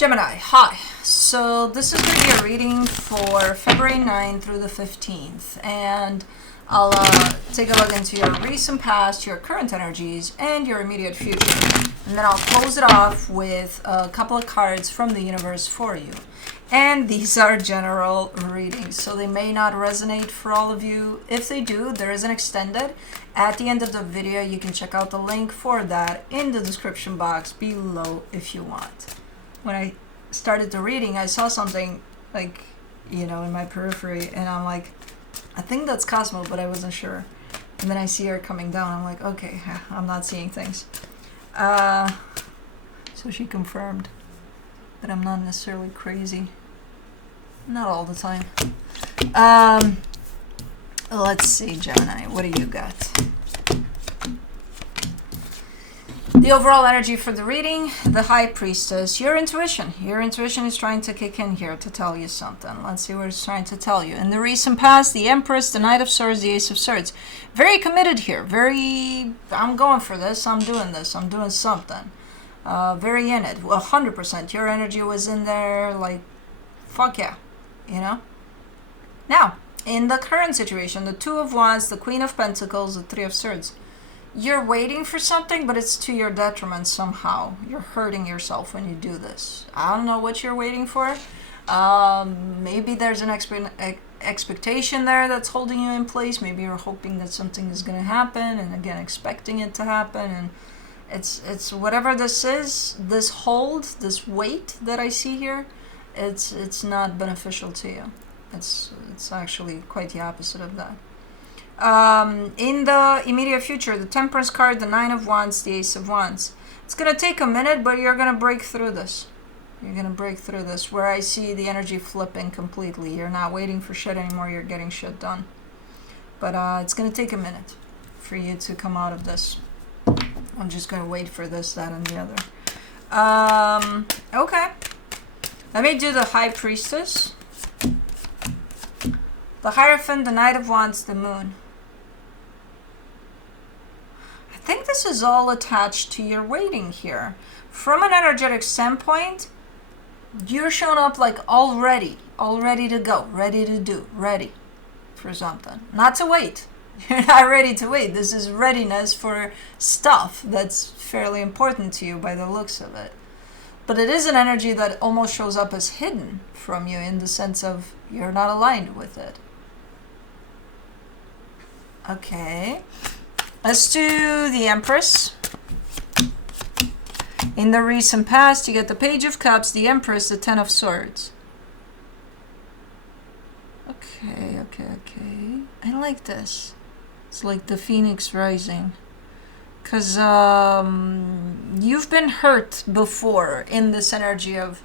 Gemini, hi. So this is going to be a reading for February 9th through the 15th. And I'll take a look into your recent past, your current energies, and your immediate future. And then I'll close it off with a couple of cards from the universe for you. And these are general readings, so they may not resonate for all of you. If they do, there is an extended. At the end of the video, you can check out the link for that in the description box below if you want. When I started the reading, I saw something like, in my periphery, and I'm like, I think that's Cosmo, but I wasn't sure. And then I see her coming down. I'm like, okay, I'm not seeing things. So she confirmed that I'm not necessarily crazy. Not all the time. Let's see, Gemini, what do you got? The overall energy for the reading, the High Priestess, your intuition. Your intuition is trying to kick in here to tell you something. Let's see what it's trying to tell you. In the recent past, the Empress, the Knight of Swords, the Ace of Swords. Very committed here. I'm going for this. I'm doing this. I'm doing something. Very in it. 100%. Your energy was in there like, fuck yeah. Now, in the current situation, the Two of Wands, the Queen of Pentacles, the Three of Swords. You're waiting for something, but it's to your detriment somehow. You're hurting yourself when you do this. I don't know what you're waiting for. Maybe there's an expectation there that's holding you in place. Maybe you're hoping that something is going to happen, and again, expecting it to happen. And it's whatever this is, this hold, this weight that I see here, it's not beneficial to you. It's actually quite the opposite of that. In the immediate future, the Temperance card, the Nine of Wands, the Ace of Wands. It's going to take a minute, but you're going to break through this. You're going to break through this, where I see the energy flipping completely. You're not waiting for shit anymore. You're getting shit done. But it's going to take a minute for you to come out of this. I'm just going to wait for this, that, and the other. Okay. Let me do the High Priestess. The Hierophant, the Knight of Wands, the Moon. I think this is all attached to your waiting here. From an energetic standpoint, you're showing up like all ready to go, ready to do, ready for something. Not to wait. You're not ready to wait. This is readiness for stuff that's fairly important to you by the looks of it. But it is an energy that almost shows up as hidden from you in the sense of you're not aligned with it. Okay. Let's do the Empress. In the recent past, you get the Page of Cups, the Empress, the Ten of Swords. Okay. I like this. It's like the Phoenix rising. Because you've been hurt before in this energy of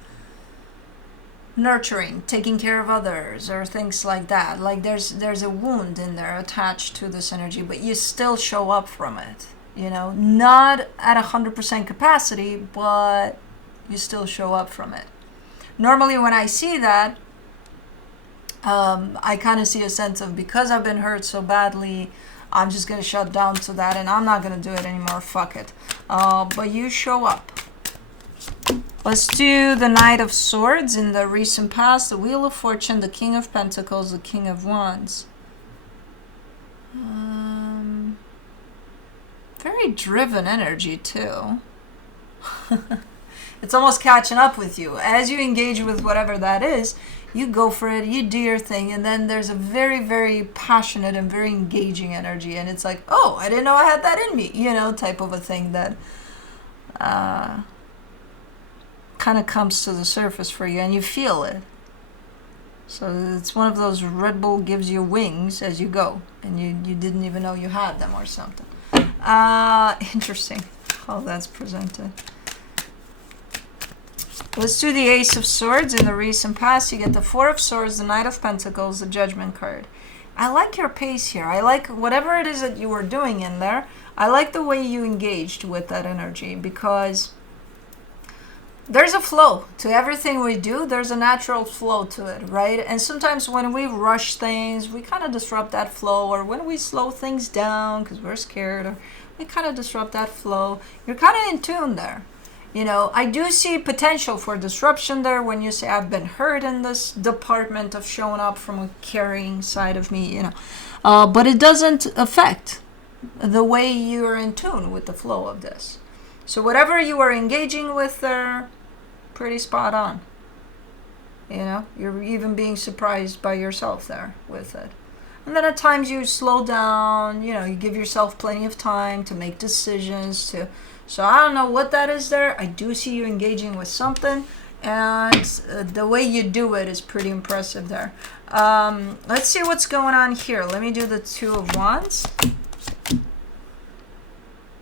nurturing, taking care of others, or things like that. Like there's a wound in there attached to this energy, but you still show up from it. Not at 100% capacity, but you still show up from it. Normally when I see that, I kind of see a sense of, because I've been hurt so badly, I'm just going to shut down to that, and I'm not going to do it anymore. Fuck it. But you show up. Let's do the Knight of Swords in the recent past, the Wheel of Fortune, the King of Pentacles, the King of Wands. Very driven energy too. It's almost catching up with you. As you engage with whatever that is, you go for it, you do your thing, and then there's a very, very passionate and very engaging energy, and it's like, oh, I didn't know I had that in me, type of a thing that kind of comes to the surface for you, and you feel it. So it's one of those Red Bull gives you wings as you go, and you didn't even know you had them or something. Interesting how that's presented. Let's do the Ace of Swords. In the recent past, you get the Four of Swords, the Knight of Pentacles, the Judgment card. I like your pace here. I like whatever it is that you were doing in there. I like the way you engaged with that energy, because there's a flow to everything we do. There's a natural flow to it, right? And sometimes when we rush things, we kind of disrupt that flow, or when we slow things down because we're scared, or we kind of disrupt that flow. You're kind of in tune there. You know, I do see potential for disruption there when you say I've been hurt in this department of showing up from a caring side of me, you know. But it doesn't affect the way you're in tune with the flow of this. So whatever you are engaging with there, pretty spot on. You know, you're even being surprised by yourself there with it. And then at times you slow down, you know, you give yourself plenty of time to make decisions, to... So I don't know what that is there. I do see you engaging with something, and the way you do it is pretty impressive there. Let's see what's going on here. Let me do the Two of Wands.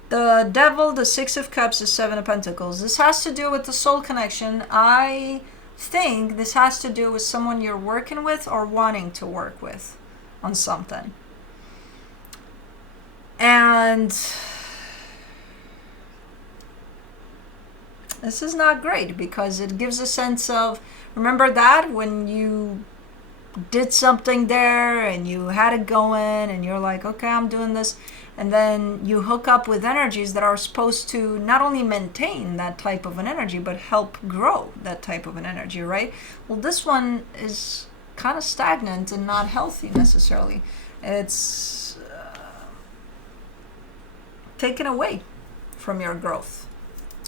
The Devil, the Six of Cups, the Seven of Pentacles. This has to do with the soul connection. I think this has to do with someone you're working with or wanting to work with on something. And this is not great because it gives a sense of, remember that when you did something there and you had it going and you're like, okay, I'm doing this, and then you hook up with energies that are supposed to not only maintain that type of an energy but help grow that type of an energy, right? Well, this one is kind of stagnant and not healthy necessarily. It's taken away from your growth.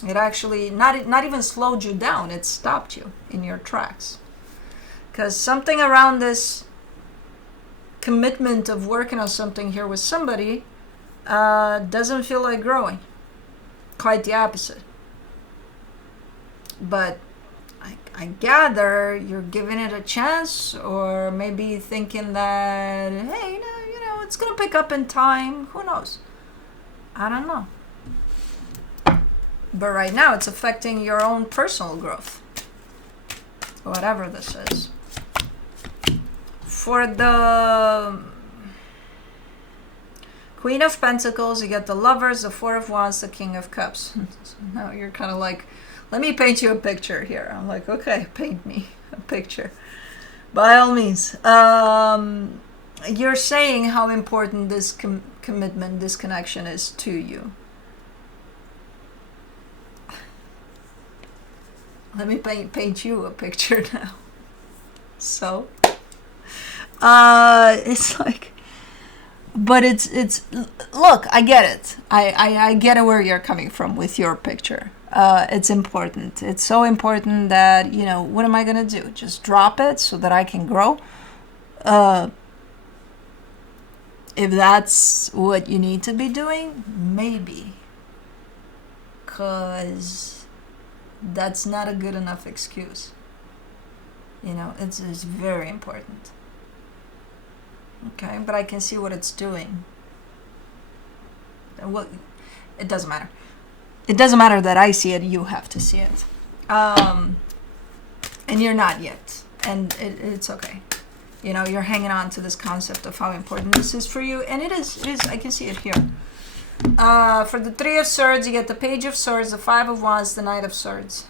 It actually not even slowed you down, it stopped you in your tracks. Because something around this commitment of working on something here with somebody doesn't feel like growing. Quite the opposite. But I gather you're giving it a chance, or maybe thinking that, hey, you know, it's going to pick up in time. Who knows? I don't know. But right now it's affecting your own personal growth. Whatever this is. For the Queen of Pentacles, you get the Lovers, the Four of Wands, the King of Cups. So now you're kind of like, let me paint you a picture here. I'm like, okay, paint me a picture. By all means. You're saying how important this commitment, this connection is to you. Let me paint you a picture now. So, it's like, but it's look, I get it. I get where you're coming from with your picture. It's important. It's so important that, you know, what am I going to do? Just drop it so that I can grow? If that's what you need to be doing, maybe. 'Cause that's not a good enough excuse. You know, it's very important. Okay, but I can see what it's doing. What, it doesn't matter. It doesn't matter that I see it, you have to see it. And you're not yet. And it's okay. You know, you're hanging on to this concept of how important this is for you. And it is, I can see it here. For the Three of Swords, you get the Page of Swords, the Five of Wands, the Knight of Swords.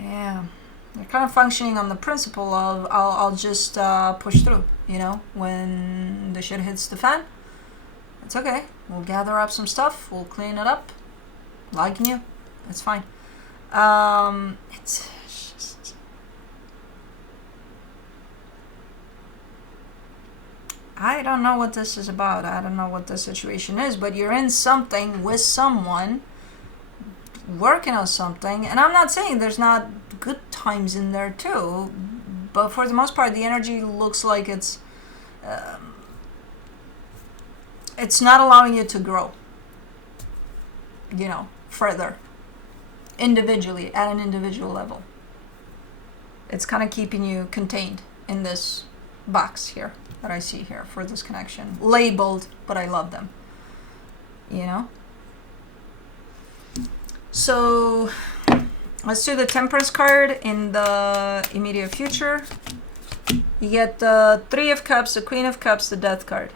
Yeah. You're kind of functioning on the principle of, I'll just push through, you know, when the shit hits the fan. It's okay. We'll gather up some stuff. We'll clean it up. Like new. It's fine. It's just... I don't know what this is about. I don't know what the situation is, but you're in something with someone, working on something, and I'm not saying there's not good times in there too, but for the most part the energy looks like it's not allowing you to grow, you know, further individually at an individual level. It's kind of keeping you contained in this box here that I see here for this connection, labeled, but I love them, you know. So let's do the Temperance card in the immediate future. You get the Three of Cups, the Queen of Cups, the Death card.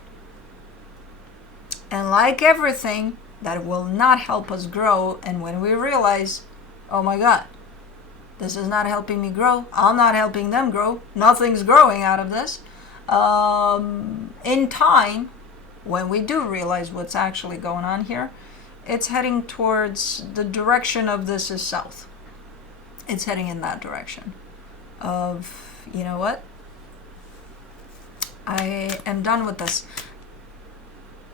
And like everything, that will not help us grow. And when we realize, oh my God, this is not helping me grow, I'm not helping them grow, nothing's growing out of this. In time, when we do realize what's actually going on here, it's heading towards the direction of this is south. It's heading in that direction of, you know what? I am done with this.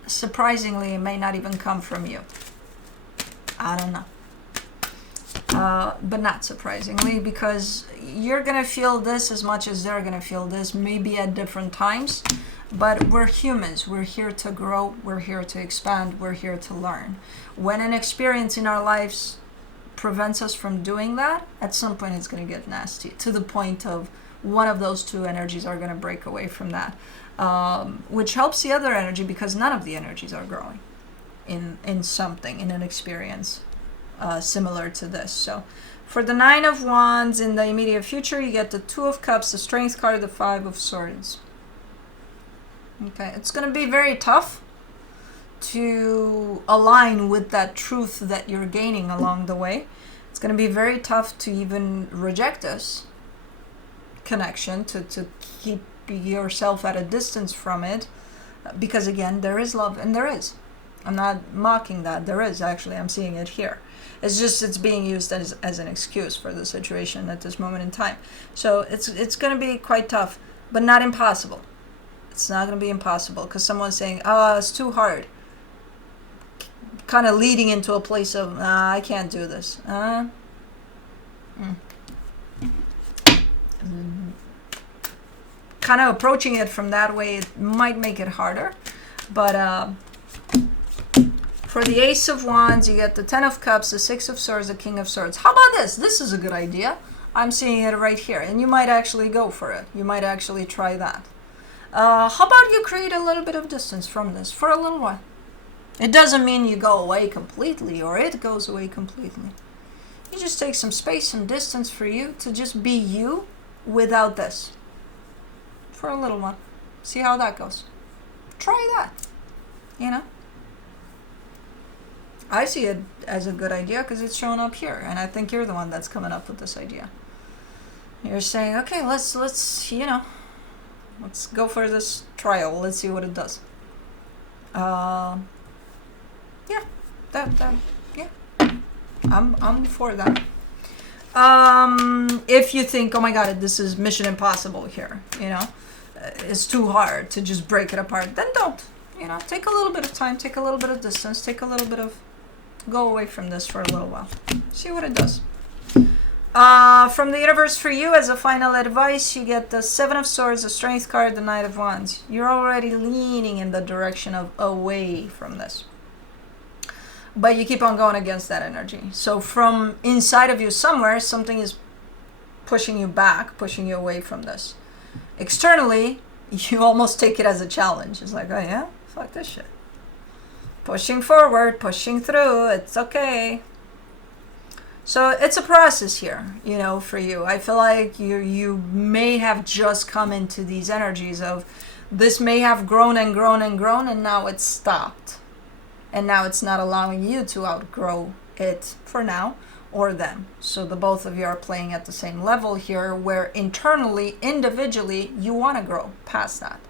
Surprisingly, it may not even come from you. I don't know. But not surprisingly, because you're going to feel this as much as they're going to feel this, maybe at different times. But we're humans. We're here to grow. We're here to expand. We're here to learn. When an experience in our lives prevents us from doing that, at some point it's going to get nasty, to the point of one of those two energies are going to break away from that, which helps the other energy, because none of the energies are growing in something, in an experience similar to this. So for the Nine of Wands in the immediate future, you get the Two of Cups, the Strength card, the Five of Swords. Okay, it's going to be very tough to align with that truth that you're gaining along the way. It's going to be very tough to even reject this connection, to keep yourself at a distance from it, because again, there is love, and there is. I'm not mocking that. There is, actually. I'm seeing it here. It's just it's being used as an excuse for the situation at this moment in time. So it's going to be quite tough, but not impossible. It's not going to be impossible, because someone's saying, oh, it's too hard. Kind of leading into a place of, I can't do this. Kind of approaching it from that way, it might make it harder. But for the Ace of Wands, you get the Ten of Cups, the Six of Swords, the King of Swords. How about this? This is a good idea. I'm seeing it right here. And you might actually go for it. You might actually try that. How about you create a little bit of distance from this for a little while? It doesn't mean you go away completely, or it goes away completely. You just take some space, some distance for you to just be you without this for a little while. See how that goes. Try that, you know. I see it as a good idea because it's showing up here, and I think you're the one that's coming up with this idea. You're saying, okay, let's you know, let's go for this trial. Let's see what it does. Yeah, yeah, I'm for that. If you think, oh my God, this is Mission Impossible here, you know, it's too hard to just break it apart, then don't. You know, take a little bit of time, take a little bit of distance, take a little bit of, go away from this for a little while. See what it does. From the universe for you, as a final advice, you get the Seven of Swords, the Strength card, the Knight of Wands. You're already leaning in the direction of away from this, but you keep on going against that energy. So from inside of you somewhere, something is pushing you back, pushing you away from this. Externally, you almost take it as a challenge. It's like, oh yeah, fuck this shit. Pushing forward, pushing through, it's okay. So it's a process here, you know, for you. I feel like you may have just come into these energies of this may have grown and grown and grown, and now it's stopped. And now it's not allowing you to outgrow it for now or them. So the both of you are playing at the same level here, where internally, individually, you want to grow past that.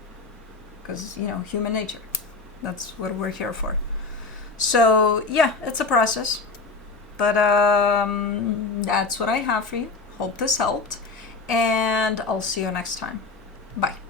Because, you know, human nature. That's what we're here for. So, yeah, it's a process. But that's what I have for you. Hope this helped. And I'll see you next time. Bye.